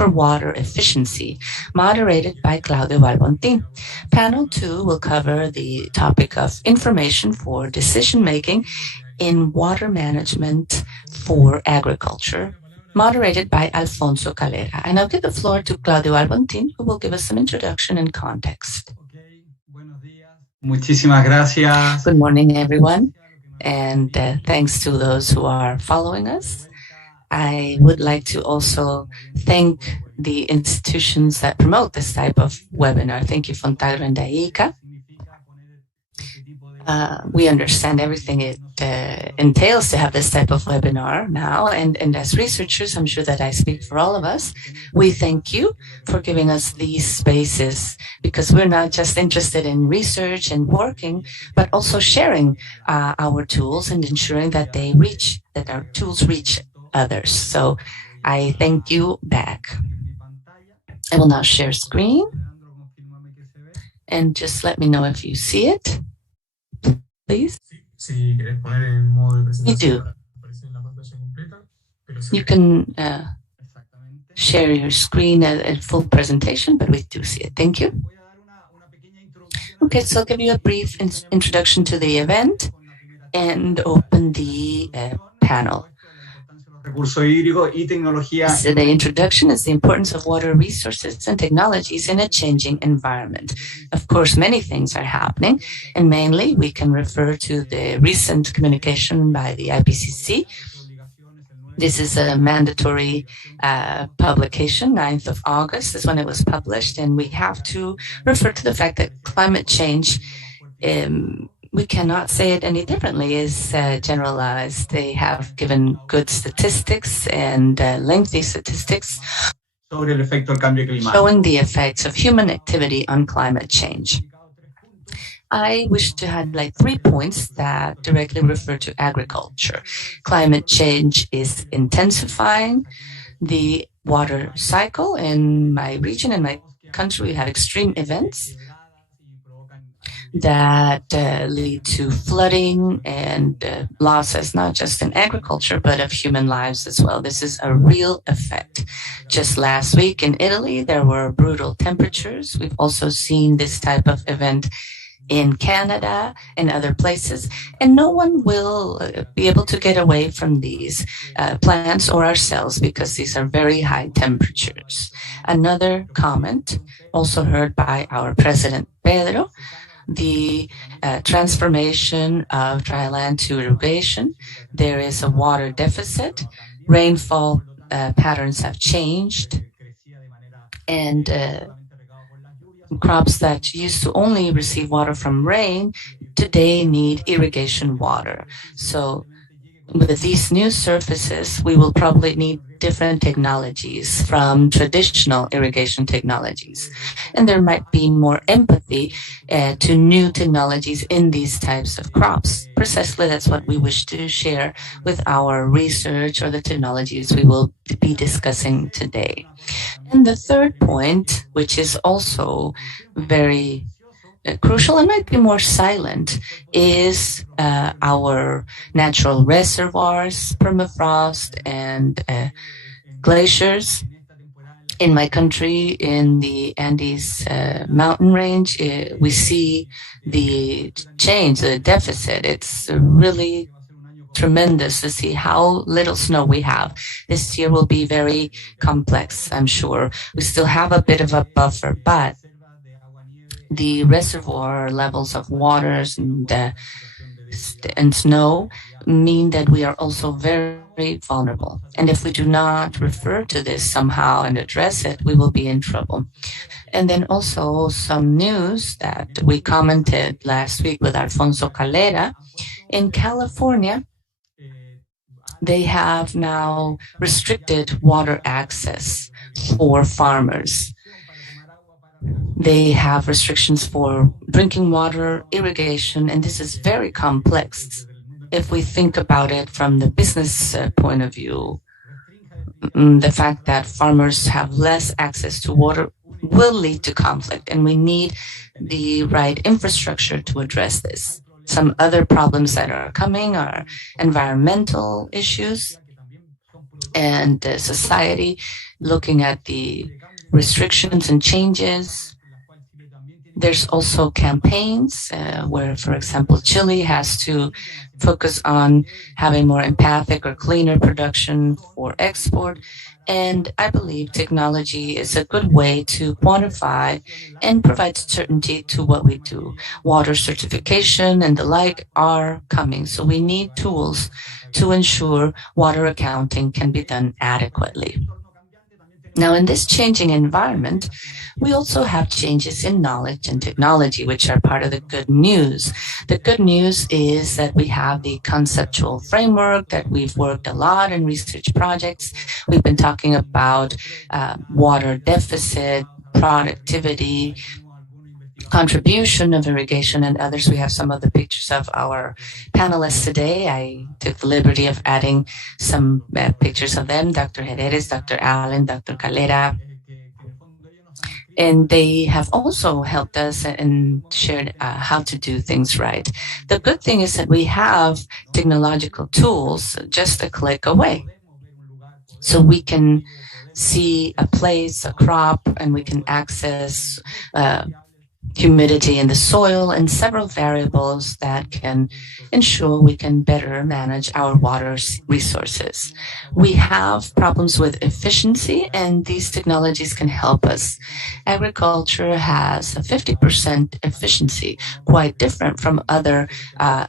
for water efficiency, moderated by Claudio Balbontin. Panel 2 will cover the topic of information for decision-making in water management for agriculture, moderated by Alfonso Calera. And I'll give the floor to Claudio Balbontin, who will give us some introduction and context. Muchísimas gracias. Good morning, everyone, and thanks to those who are following us. I would like to also thank the institutions that promote this type of webinar. Thank you, FONTAGRO-IICA. We understand everything it entails to have this type of webinar now, and as researchers, I'm sure that I speak for all of us. We thank you for giving us these spaces, because we're not just interested in research and working, but also sharing our tools and ensuring that our tools reach others. So I thank you back. I will now share screen, and just let me know if you see it, please. You do. You can share your screen at full presentation, but we do see it. Thank you. Okay, so I'll give you a brief introduction to the event and open the panel. Recurso hídrico y tecnología. So the introduction is the importance of water resources and technologies in a changing environment. Of course, many things are happening, and mainly we can refer to the recent communication by the IPCC. This is a mandatory publication, 9th of August is when it was published, and we have to refer to the fact that climate change, we cannot say it any differently, is generalized. They have given good statistics and lengthy statistics sobre el efecto del cambio climático, showing the effects of human activity on climate change. I wish to highlight 3 points that directly refer to agriculture. Climate change is intensifying the water cycle. In my region, in my country, we have extreme events that lead to flooding and losses, not just in agriculture, but of human lives as well. This is a real effect. Just last week in Italy, there were brutal temperatures. We've also seen this type of event in Canada and other places, and no one will be able to get away from these plants or ourselves, because these are very high temperatures. Another comment also heard by our President Pedro, the transformation of dry land to irrigation. There is a water deficit. Rainfall patterns have changed, and crops that used to only receive water from rain today need irrigation water. So with these new surfaces, we will probably need different technologies from traditional irrigation technologies. And there might be more empathy to new technologies in these types of crops. Precisely that's what we wish to share with our research or the technologies we will be discussing today. And the third point, which is also very crucial and might be more silent, is our natural reservoirs, permafrost, and glaciers. In my country, in the Andes mountain range, we see the change, the deficit. It's really tremendous to see how little snow we have. This year will be very complex, I'm sure. We still have a bit of a buffer, but the reservoir levels of waters and snow mean that we are also very vulnerable. And if we do not refer to this somehow and address it, we will be in trouble. And then also some news that we commented last week with Alfonso Calera. In California, they have now restricted water access for farmers. They have restrictions for drinking water, irrigation, and this is very complex. If we think about it from the business point of view, the fact that farmers have less access to water will lead to conflict, and we need the right infrastructure to address this. Some other problems that are coming are environmental issues, and society, looking at the restrictions and changes. There's also campaigns where, for example, Chile has to focus on having more empathic or cleaner production for export. And I believe technology is a good way to quantify and provide certainty to what we do. Water certification and the like are coming. So we need tools to ensure water accounting can be done adequately. Now, in this changing environment, we also have changes in knowledge and technology, which are part of the good news. The good news is that we have the conceptual framework that we've worked a lot in research projects. We've been talking about water deficit, productivity, contribution of irrigation, and others. We have some of the pictures of our panelists today. I took the liberty of adding some pictures of them, Dr. Heredes, Dr. Allen, Dr. Calera. And they have also helped us and shared how to do things right. The good thing is that we have technological tools just a click away. So we can see a place, a crop, and we can access humidity in the soil and several variables that can ensure we can better manage our water resources. We have problems with efficiency, and these technologies can help us. Agriculture has a 50% efficiency, quite different from other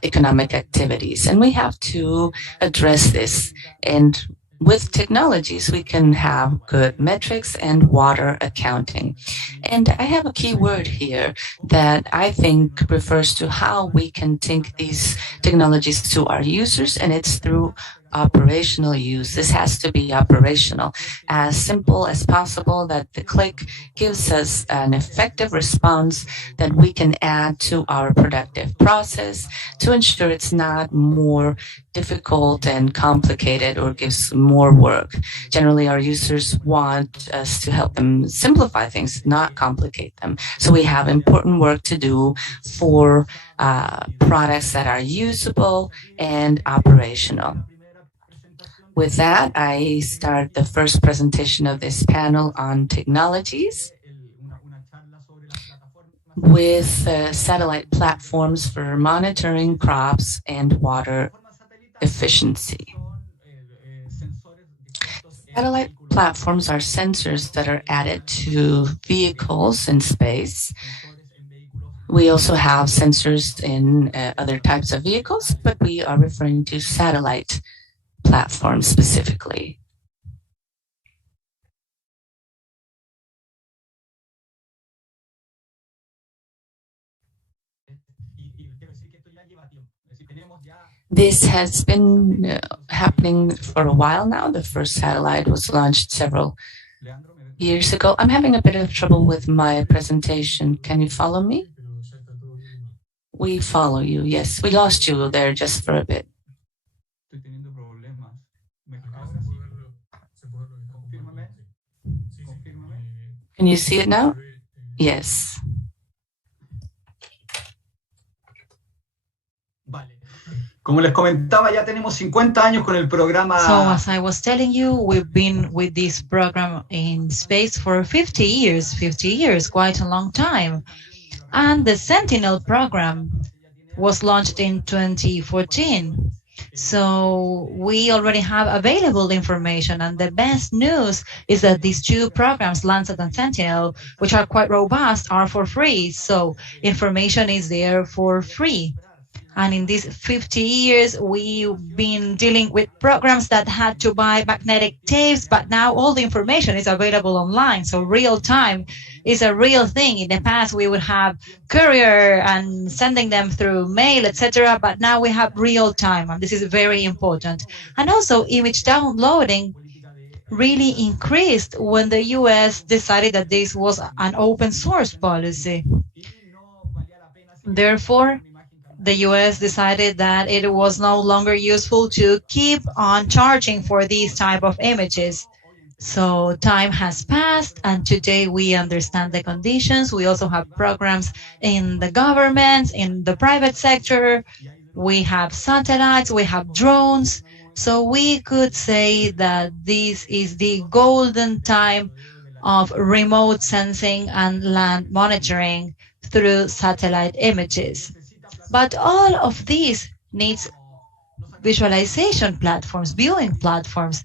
economic activities, and we have to address this. And with technologies, we can have good metrics and water accounting. And I have a key word here that I think refers to how we can take these technologies to our users, and it's through operational use. This has to be operational, as simple as possible, that the click gives us an effective response that we can add to our productive process to ensure it's not more difficult and complicated or gives more work. Generally, our users want us to help them simplify things, not complicate them. So we have important work to do for products that are usable and operational. With that, I start the first presentation of this panel on technologies with satellite platforms for monitoring crops and water efficiency. Satellite platforms are sensors that are added to vehicles in space. We also have sensors in other types of vehicles, but we are referring to satellite platforms specifically. This has been happening for a while now. The first satellite was launched several years ago. I'm having a bit of trouble with my presentation. Can you follow me? We follow you, yes. We lost you there just for a bit. Can you see it now? Yes. Como les comentaba, ya tenemos 50 años con el programa. So as I was telling you, we've been with this program in space for 50 years, quite a long time. And the Sentinel program was launched in 2014. So we already have available information, and the best news is that these two programs, Lancet and Sentinel, which are quite robust, are for free. So information is there for free. And in these 50 years, we've been dealing with programs that had to buy magnetic tapes, but now all the information is available online. So real time is a real thing. In the past, we would have courier and sending them through mail, etc. But now we have real time, and this is very important. And also image downloading really increased when the US decided that this was an open source policy. Therefore, the US decided that it was no longer useful to keep on charging for these type of images. So time has passed, and today we understand the conditions. We also have programs in the government, in the private sector. We have satellites, we have drones, So we could say that this is the golden time of remote sensing and land monitoring through satellite images. But all of this needs visualization platforms, viewing platforms.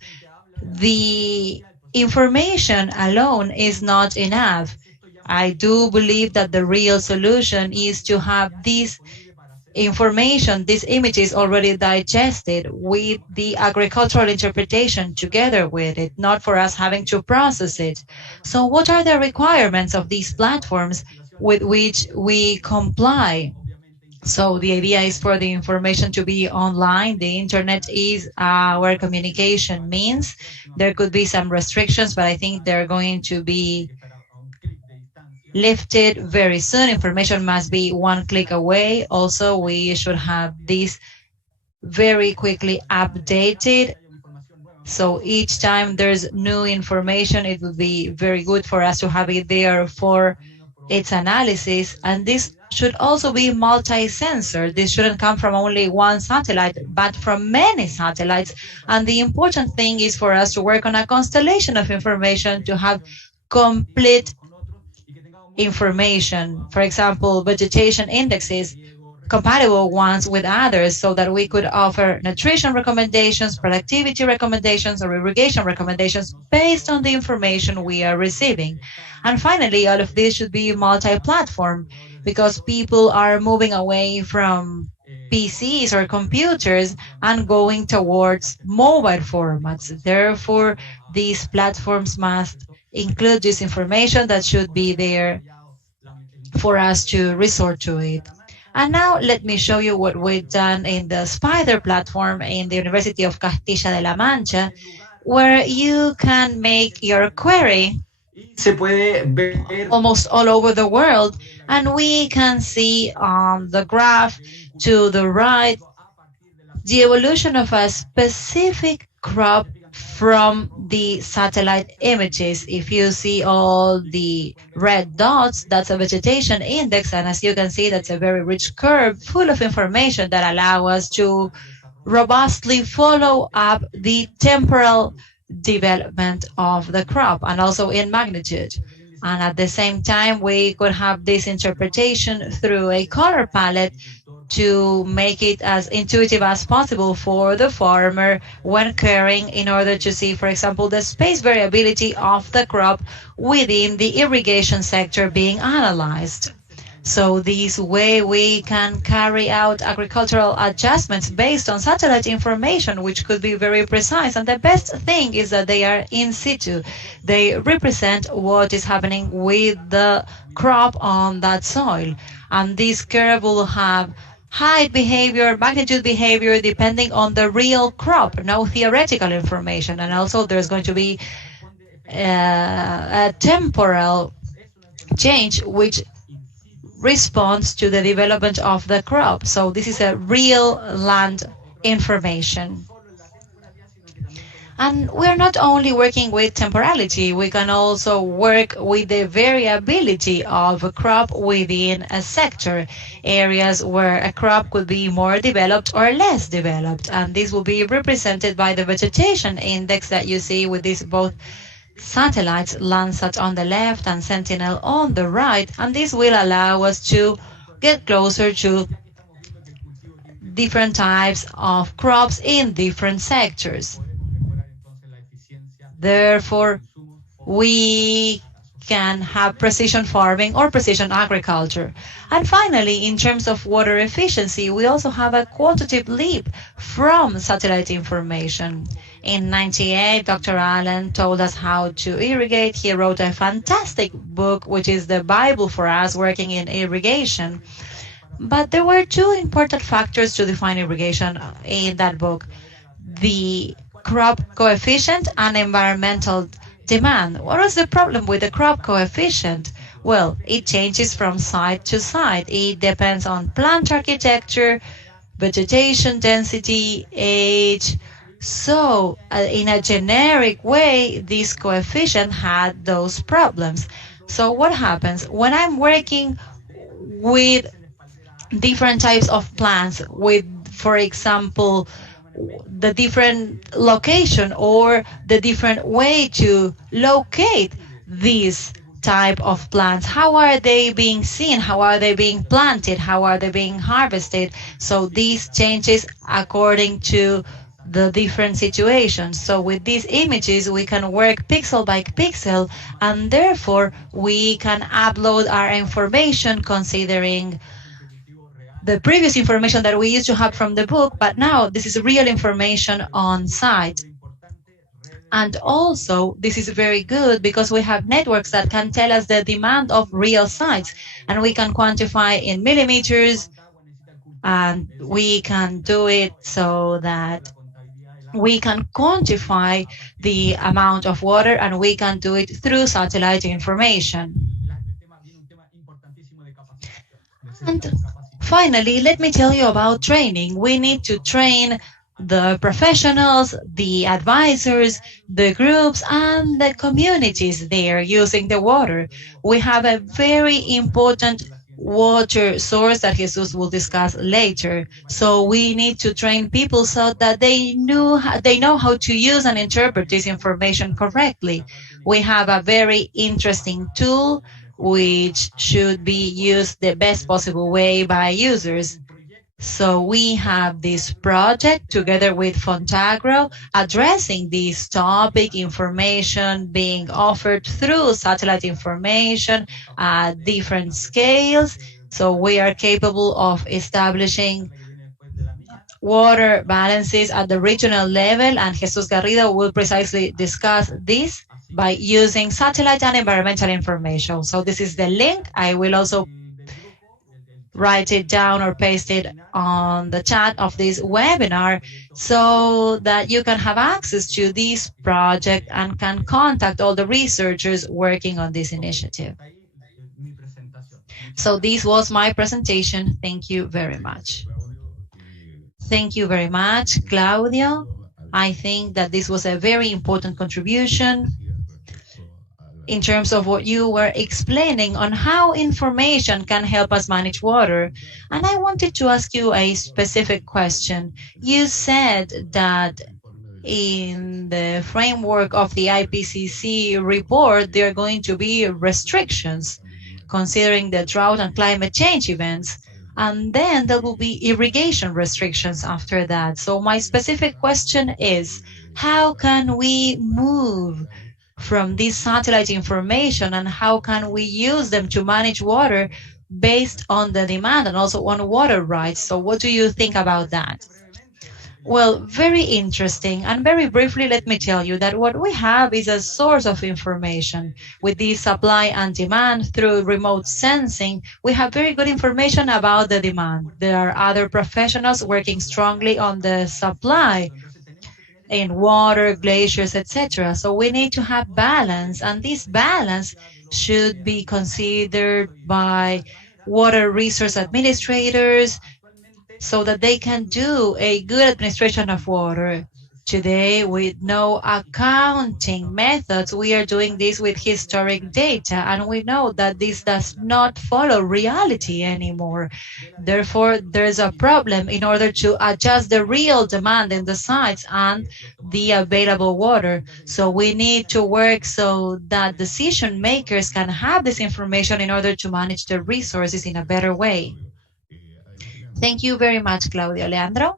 The information alone is not enough. I do believe that the real solution is to have this information, these images already digested with the agricultural interpretation together with it, not for us having to process it. So what are the requirements of these platforms with which we comply? So the idea is for the information to be online. The internet is our communication means. There could be some restrictions, but I think they're going to be lifted very soon. Information must be one click away. Also, we should have this very quickly updated. So each time there's new information, it would be very good for us to have it there for its analysis. And this should also be multi-sensor. This shouldn't come from only one satellite, but from many satellites. And the important thing is for us to work on a constellation of information to have complete information. For example, vegetation indexes, compatible ones with others, so that we could offer nutrition recommendations, productivity recommendations, or irrigation recommendations based on the information we are receiving. And finally, all of this should be multi-platform, because people are moving away from PCs or computers and going towards mobile formats. Therefore, these platforms must include this information that should be there for us to resort to it. And now let me show you what we've done in the Spider platform in the University of Castilla de la Mancha, where you can make your query almost all over the world. And we can see on the graph to the right the evolution of a specific crop from the satellite images. If you see all the red dots, that's a vegetation index. And as you can see, that's a very rich curve full of information that allow us to robustly follow up the temporal development of the crop and also in magnitude. And at the same time, we could have this interpretation through a color palette to make it as intuitive as possible for the farmer when caring, in order to see, for example, the space variability of the crop within the irrigation sector being analyzed. So this way we can carry out agricultural adjustments based on satellite information, which could be very precise. And the best thing is that they are in situ. They represent what is happening with the crop on that soil. And this curve will have height behavior, magnitude behavior, depending on the real crop, no theoretical information. And also there's going to be a temporal change which responds to the development of the crop. So this is a real land information. And we're not only working with temporality, we can also work with the variability of a crop within a sector, areas where a crop could be more developed or less developed. And this will be represented by the vegetation index that you see with these both satellites, Landsat on the left and Sentinel on the right. And this will allow us to get closer to different types of crops in different sectors. Therefore, we can have precision farming or precision agriculture. And finally, in terms of water efficiency, we also have a quantitative leap from satellite information. In 1998, Dr. Allen told us how to irrigate. He wrote a fantastic book, which is the Bible for us working in irrigation. But there were two important factors to define irrigation in that book: the crop coefficient and environmental demand. What was the problem with the crop coefficient? Well, it changes from site to site. It depends on plant architecture, vegetation density, age. So, in a generic way, this coefficient had those problems. So what happens when I'm working with different types of plants, with, for example, the different location or the different way to locate these type of plants. How are they being seen? How are they being planted? How are they being harvested? So these changes according to the different situations. So with these images, we can work pixel by pixel, and therefore we can upload our information considering the previous information that we used to have from the book, but now this is real information on site. And also, this is very good because we have networks that can tell us the demand of real sites, and we can quantify in millimeters, and we can do it so that we can quantify the amount of water, and we can do it through satellite information. And finally, let me tell you about training. We need to train the professionals, the advisors, the groups, and the communities there using the water. We have a very important water source that Jesus will discuss later. So we need to train people so that they know how to use and interpret this information correctly. We have a very interesting tool which should be used the best possible way by users. So we have this project together with FONTAGRO addressing this topic, information being offered through satellite information at different scales. So we are capable of establishing water balances at the regional level, and Jesus Garrido will precisely discuss this by using satellite and environmental information. So this is the link. I will also write it down or paste it on the chat of this webinar so that you can have access to this project and can contact all the researchers working on this initiative. So this was my presentation. Thank you very much. Thank you very much, Claudio. I think that this was a very important contribution in terms of what you were explaining on how information can help us manage water. And I wanted to ask you a specific question. You said that in the framework of the IPCC report, there are going to be restrictions considering the drought and climate change events. And then there will be irrigation restrictions after that. So my specific question is, how can we move from this satellite information, and how can we use them to manage water based on the demand and also on water rights? So what do you think about that? Well, very interesting. And very briefly, let me tell you that what we have is a source of information. With the supply and demand through remote sensing, we have very good information about the demand. There are other professionals working strongly on the supply in water, glaciers, etc. So we need to have balance, and this balance should be considered by water resource administrators so that they can do a good administration of water. Today, with no accounting methods, we are doing this with historic data, and we know that this does not follow reality anymore. Therefore, there's a problem in order to adjust the real demand in the sites and the available water. So we need to work so that decision makers can have this information in order to manage the resources in a better way. Thank you very much, Claudio. Leandro?